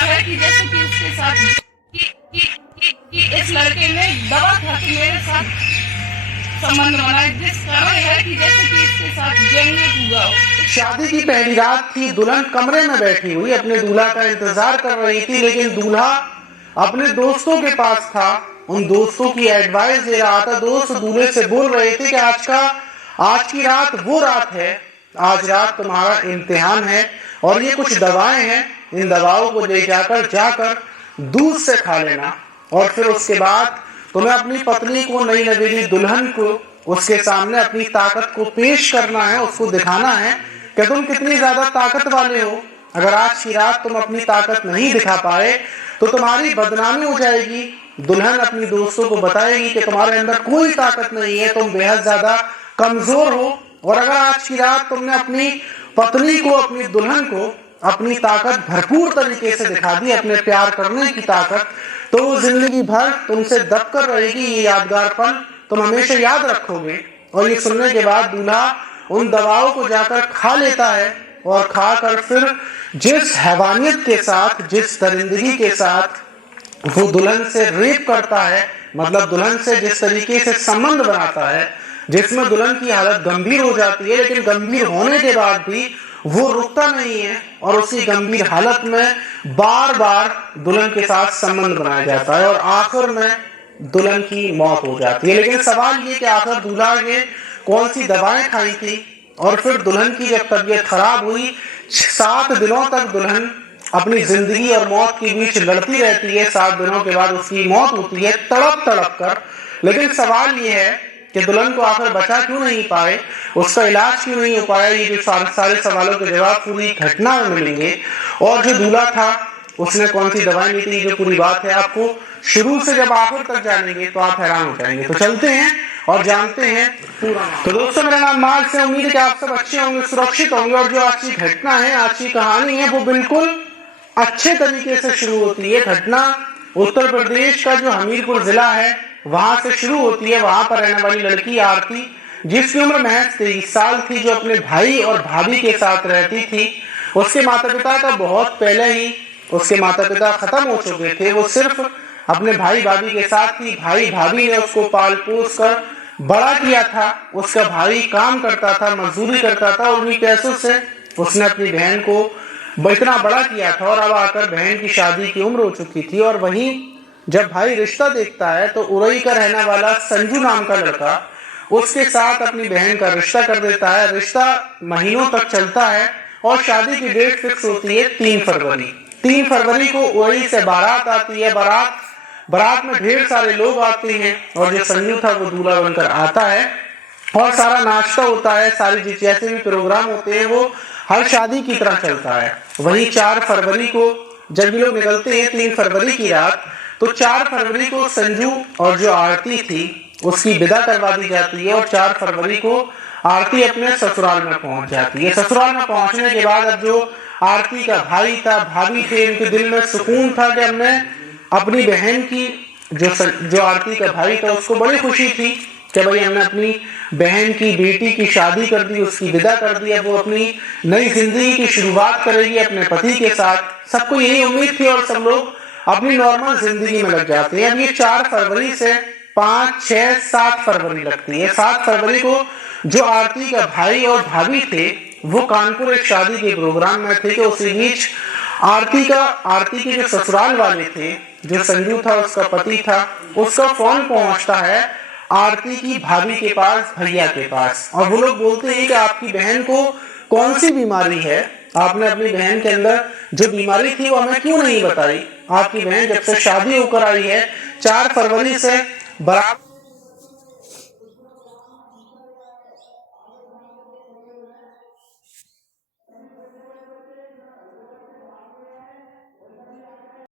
है कि जैसे कि उसके साथ कि इस लड़के ने दवा खा के मेरे साथ संबंध बनाए, जिस कारण है कि जैसे कि इसके साथ जंग हुआ हो। शादी की पहली रात थी, दुल्हन कमरे में बैठी हुई अपने दूल्हा का इंतजार कर रही थी, लेकिन दूल्हा अपने दोस्तों के पास था, उन दोस्तों की एडवाइस दे रहा था। दोस्त दूल्हे से बोल रहे थे कि आज की रात वो रात है, आज रात तुम्हारा इम्तिहान है और ये कुछ दवाएं हैं, इन दवाओं को ले जाकर दूध से खा लेना और फिर उसके बाद तुम्हें अपनी पत्नी को, नई नवेली दुल्हन को उसके सामने अपनी ताकत को पेश करना है, उसको दिखाना है कि तुम कितनी ज्यादा ताकत वाले हो। अगर आज की रात तुम अपनी ताकत नहीं दिखा पाए तो तुम्हारी बदनामी हो जाएगी। दुल्हन अपनी दोस्तों को बताएगी कि तुम्हारे अंदर कोई ताकत नहीं है, तुम बेहद ज्यादा कमजोर हो। और अगर आज की रात तुमने अपनी पत्नी को, अपनी दुल्हन को अपनी ताकत भरपूर तरीके से दिखा दी, अपने प्यार करने की ताकत, तो वो जिंदगी भर तुमसे दब कर रहेगी। ये यादगार पल तुम हमेशा याद रखोगे। और ये सुनने के बाद दूल्हा उन दवाओं को जाकर खा लेता है और खाकर फिर जिस हैवानियत के साथ, जिस दरिंदगी के साथ वो दुल्हन से रेप करता है, मतलब दुल्हन से जिस तरीके से संबंध बनाता है, जिसमें दुल्हन की हालत गंभीर हो जाती है, लेकिन गंभीर होने के बाद भी वो रुकता नहीं है और उसी गंभीर हालत में बार बार दुल्हन के साथ संबंध बनाया जाता है और आखिर में दुल्हन की मौत हो जाती है। लेकिन सवाल ये कि आखिर दूल्हा ने कौन सी दवाएं खाई थी और फिर दुल्हन की जब तबीयत खराब हुई, 7 दिनों तक दुल्हन अपनी जिंदगी और मौत के बीच लड़ती रहती है। 7 दिनों के बाद उसकी मौत होती है तड़प तड़प कर। लेकिन सवाल ये है कि दुल्हन को आखिर बचा क्यों नहीं पाए, उसका इलाज क्यों नहीं हो पाया। ये जो सारे सवालों के जवाब पूरी घटना में मिलेंगे। और जो दूल्हा था उसने कौन सी दवाई ली थी, जो पूरी बात है आपको शुरू से जब आखिर तक जानेंगे तो आप हैरान हो जाएंगे। तो चलते हैं और जानते हैं पूरा। तो दोस्तों, मेरा नाम माल से, उम्मीद है कि आप सब अच्छे होंगे, सुरक्षित होंगे। और जो आज की घटना है, आज की कहानी है, वो बिल्कुल अच्छे तरीके से शुरू होती है। घटना उत्तर प्रदेश का जो हमीरपुर जिला है वहां से शुरू होती है। वहां पर रहने वाली लड़की आरती, जिसकी उम्र महज 23 साल थी, जो अपने भाई और भाभी के साथ रहती थी। उसके माता पिता का बहुत पहले ही उसके माता पिता खत्म हो चुके थे। वो सिर्फ अपने भाई भाभी के साथ थी। भाई भाभी ने उसको पाल पोस कर बड़ा किया था। उसका भाई काम करता था, मजदूरी करता था, उन्हीं पैसों से उसने अपनी बहन को इतना बड़ा किया था। और अब आकर बहन की शादी की उम्र हो चुकी थी। और वहीं जब भाई रिश्ता देखता है तो उरई का रहने वाला संजू नाम का लड़का उसके साथ अपनी बहन का रिश्ता कर देता है। रिश्ता महीनों तक चलता है और शादी की डेट फिक्स होती है 3 फरवरी। 3 फरवरी को उरई से बारात आती है। बारात में ढेर सारे लोग आते हैं और जो संजू था वो दूल्हा बनकर आता है और सारा नाश्ता होता है। सारी जैसे भी प्रोग्राम होते हैं वो हर शादी की तरह चलता है। वहीं 4 फरवरी को जब ये लोग निकलते हैं, 3 फरवरी की रात, तो 4 फरवरी को संजू और जो आरती थी उसकी विदा करवा दी जाती है। और 4 फरवरी को आरती अपने ससुराल में पहुंच जाती है। ससुराल में पहुंचने के बाद अब जो आरती का भाई था, भाभी थे, उनके दिल में सुकून था कि हमने अपनी बहन की, जो आरती का भाई था, उसको बड़ी खुशी थी कि भाई हमने अपनी बहन की बेटी की शादी कर दी, उसकी विदा कर दी। अब वो अपनी नई जिंदगी की शुरुआत करेगी अपने पति के साथ। सबको यही उम्मीद थी और सब लोग अपनी नॉर्मल जिंदगी में लग जाते हैं। अब ये 4 फरवरी से 5, 6, 7 फरवरी लगती है। 7 फरवरी को जो आरती का भाई और भाभी थे वो कानपुर एक शादी के प्रोग्राम में थे कि उसी बीच आरती के जो ससुराल वाले थे, जो संजू था उसका पति था, उसका फोन पहुंचता है आरती की भाभी के पास, भैया के पास। और वो लोग बोलते हैं कि आपकी बहन को कौन सी बीमारी है, आपने अपनी बहन के अंदर जो बीमारी थी वो हमें क्यों नहीं बताई। आपकी बहन जब से शादी होकर आई है 4 फरवरी से बराबर